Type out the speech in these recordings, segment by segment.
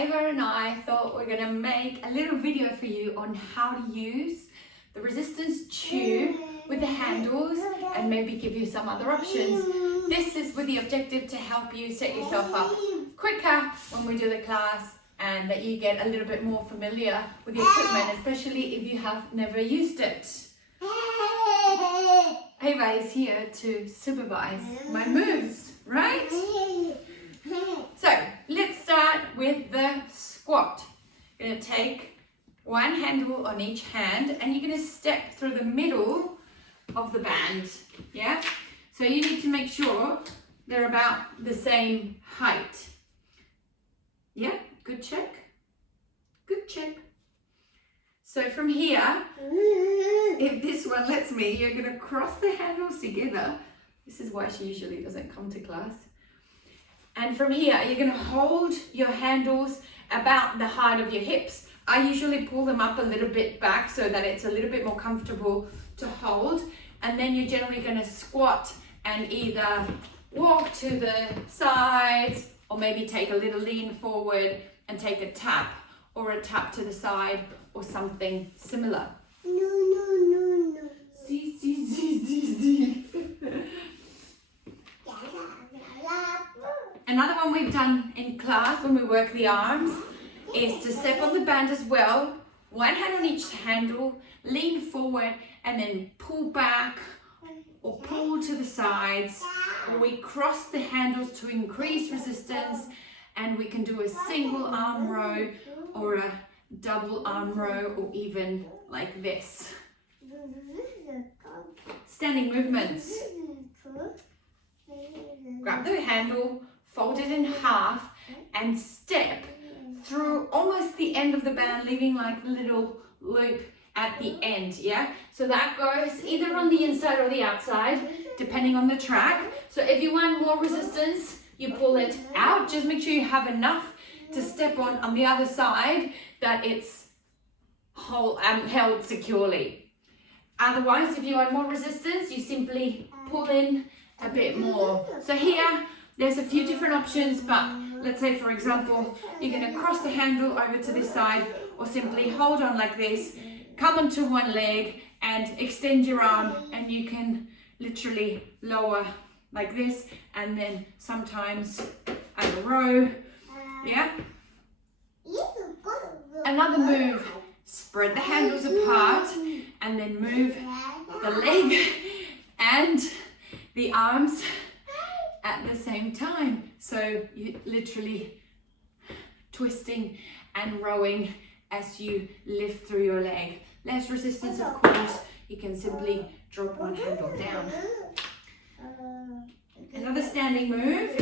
Ava and I thought we're going to make a little video for you on how to use the resistance tube with the handles and maybe give you some other options. This is with the objective to help you set yourself up quicker when we do the class and that you get a little bit more familiar with the equipment, especially if you have never used it. Ava is here to supervise my moves, right? So let's start with the squat. You're going to take one handle on each hand and you're going to step through the middle of the band, yeah? So you need to make sure they're about the same height. Yeah, good check. Good check. So from here, if this one lets me, you're going to cross the handles together. This is why she usually doesn't come to class. And from here, you're going to hold your handles about the height of your hips. I usually pull them up a little bit back so that it's a little bit more comfortable to hold. And then you're generally going to squat and either walk to the sides or maybe take a little lean forward and take a tap or a tap to the side or something similar. No. See. Another one we've done in class when we work the arms is to step on the band as well. One hand on each handle, lean forward and then pull back or pull to the sides. Or we cross the handles to increase resistance, and we can do a single arm row or a double arm row or even like this. Standing movements. Grab the handle, fold it in half and step through almost the end of the band, leaving like a little loop at the end, yeah? So that goes either on the inside or the outside, depending on the track. So if you want more resistance, you pull it out. Just make sure you have enough to step on the other side that it's held securely. Otherwise, if you want more resistance, you simply pull in a bit more. So here, there's a few different options, but let's say, for example, you're going to cross the handle over to this side or simply hold on like this, come onto one leg and extend your arm, and you can literally lower like this and then sometimes at a row, yeah? Another move, spread the handles apart and then move the leg and the arms at the same time. So you literally twisting and rowing as you lift through your leg. Less resistance, of course, you can simply drop one handle down. Another standing move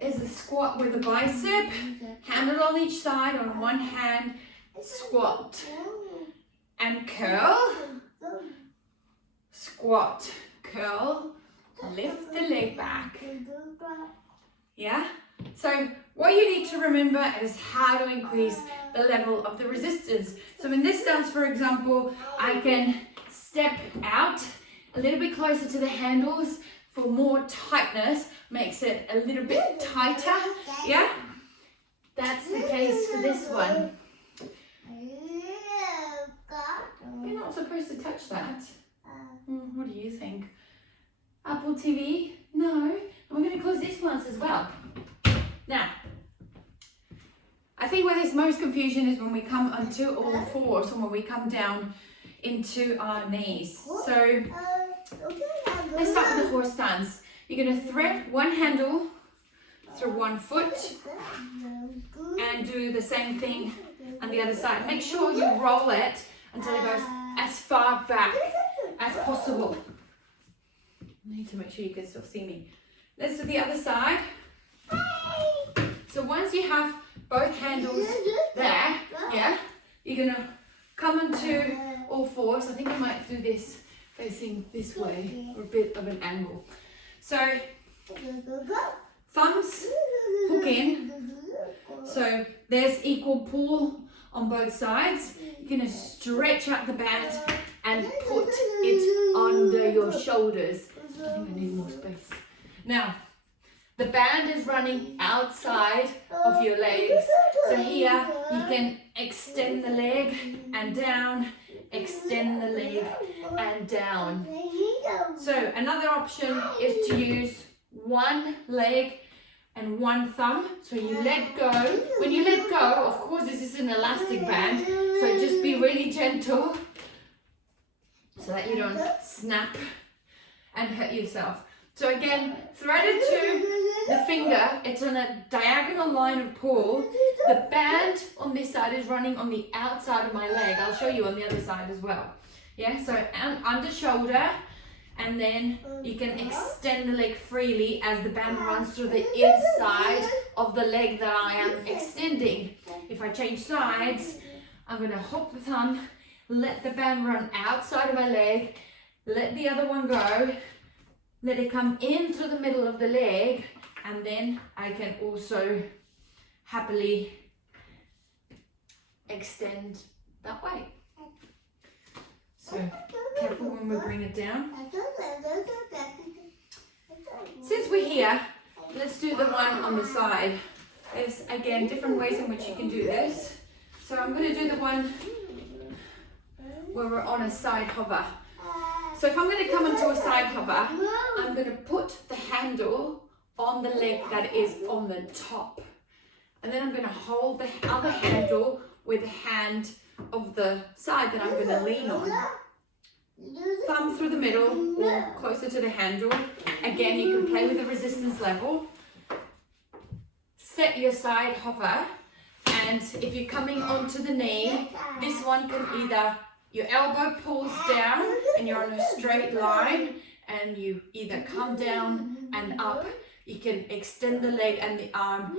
is a squat with a bicep, handle on each side on one hand, squat and curl, squat, curl, lift the leg back, yeah? So what you need to remember is how to increase the level of the resistance. So in this stance, for example, I can step out a little bit closer to the handles for more tightness, makes it a little bit tighter, yeah? That's the case for this one. You're not supposed to touch that. What do you think? Apple TV? No. I'm going to close this one as well. Now, I think where there's most confusion is when we come onto all fours and when we come down into our knees. So let's start with the horse stance. You're going to thread one handle through one foot and do the same thing on the other side. Make sure you roll it until it goes as far back as possible. I need to make sure you can still see me. Let's do the other side. So once you have both handles there, yeah, you're going to come onto all fours. I think I might do this facing this way or a bit of an angle. So thumbs hook in. So there's equal pull on both sides. You're going to stretch out the band and put it under your shoulders. I think I need more space. Now, the band is running outside of your legs. So here you can extend the leg and down, extend the leg and down. So another option is to use one leg and one thumb. So you let go. When you let go, of course this is an elastic band, so just be really gentle so that you don't snap and hurt yourself. So again, threaded to the finger, it's on a diagonal line of pull. The band on this side is running on the outside of my leg. I'll show you on the other side as well. Yeah, so under shoulder, and then you can extend the leg freely as the band runs through the inside of the leg that I am extending. If I change sides, I'm going to hook the thumb, let the band run outside of my leg, let the other one go, let it come in through the middle of the leg, and then I can also happily extend that way. So careful when we bring it down. Since we're here, let's do the one on the side. There's again different ways in which you can do this. So I'm going to do the one where we're on a side hover. So if I'm going to come into a side hover, I'm going to put the handle on the leg that is on the top. And then I'm going to hold the other handle with the hand of the side that I'm going to lean on. Thumb through the middle or closer to the handle. Again, you can play with the resistance level. Set your side hover, and if you're coming onto the knee, this one can either, your elbow pulls down and you're on a straight line and you either come down and up. You can extend the leg and the arm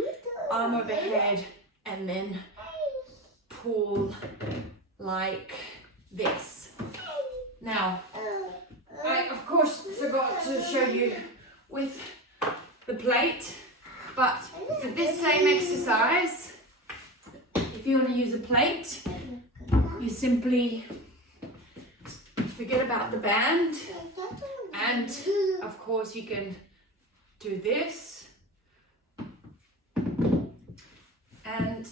overhead and then pull like this. Now, I of course forgot to show you with the plate, but for this same exercise, if you want to use a plate, you simply forget about the band, and of course you can do this and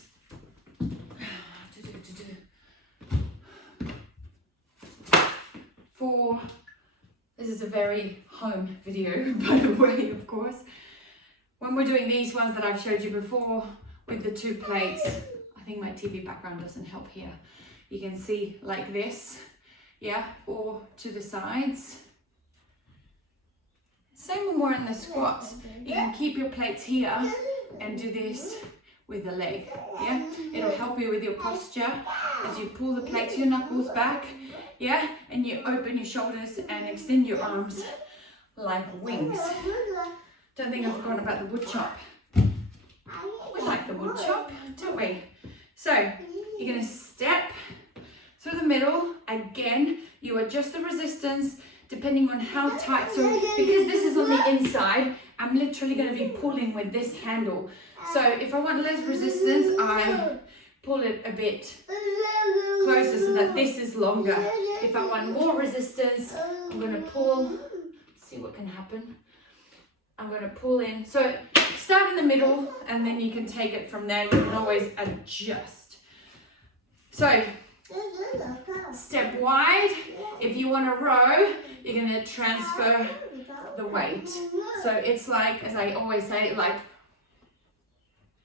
this is a very home video, by the way, of course. When we're doing these ones that I've showed you before with the two plates, I think my TV background doesn't help here. You can see like this, yeah, or to the sides. Same when we're in the squats. You can keep your plates here and do this with the leg, yeah? It'll help you with your posture as you pull the plates, your knuckles back, yeah? And you open your shoulders and extend your arms like wings. Don't think I've forgotten about the wood chop. We like the wood chop, don't we? So, you're gonna step through the middle. Again, you adjust the resistance depending on how tight. So, because this is on the inside, I'm literally gonna be pulling with this handle. So, if I want less resistance, I pull it a bit closer so that this is longer. If I want more resistance, I'm gonna pull, see what can happen. I'm gonna pull in. So start in the middle and then you can take it from there. You can always adjust. So step wide. If you want to row, you're gonna transfer the weight. So it's like, as I always say, like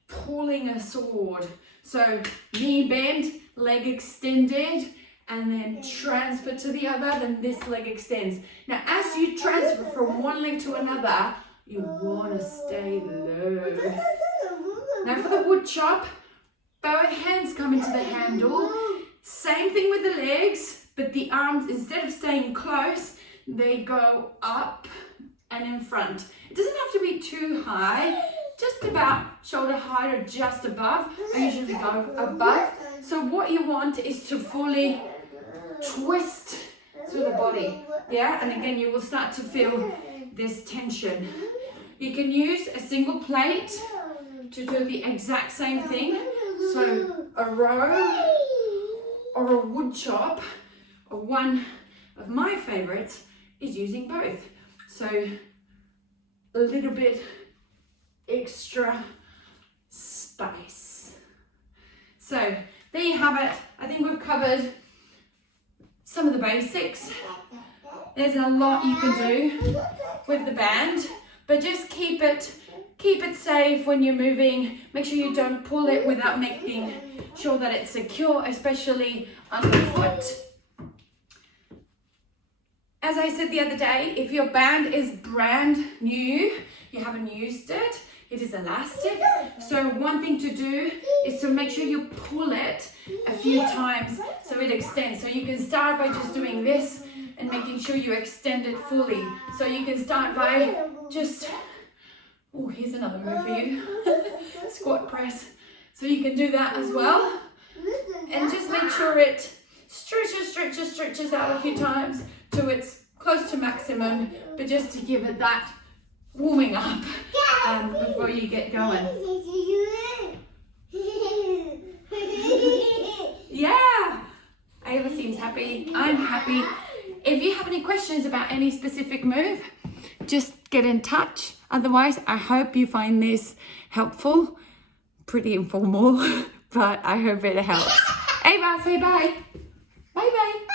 pulling a sword. So knee bent, leg extended, and then transfer to the other, then this leg extends. Now, as you transfer from one leg to another, you want to stay low. Now for the wood chop, both hands come into the handle. Same thing with the legs, but the arms, instead of staying close, they go up and in front. It doesn't have to be too high, just about shoulder height or just above. I usually go above. So what you want is to fully twist through the body, yeah? And again, you will start to feel this tension. You can use a single plate to do the exact same thing. So a row or a wood chop, or one of my favorites is using both. So a little bit extra space. So there you have it. I think we've covered some of the basics. There's a lot you can do with the band, but just keep it safe when you're moving. Make sure you don't pull it without making sure that it's secure, especially underfoot. As I said the other day, if your band is brand new, you haven't used it, it is elastic. So one thing to do is to make sure you pull it a few times so it extends. So you can start by just doing this and making sure you extend it fully. So you can start by just, oh, here's another move for you, squat press. So you can do that as well. And just make sure it stretches out a few times till it's close to maximum, but just to give it that warming up before you get going. Yeah, Ava seems happy. I'm happy. If you have any questions about any specific move, just get in touch. Otherwise, I hope you find this helpful. Pretty informal, but I hope it helps. Ava, say bye. Bye bye.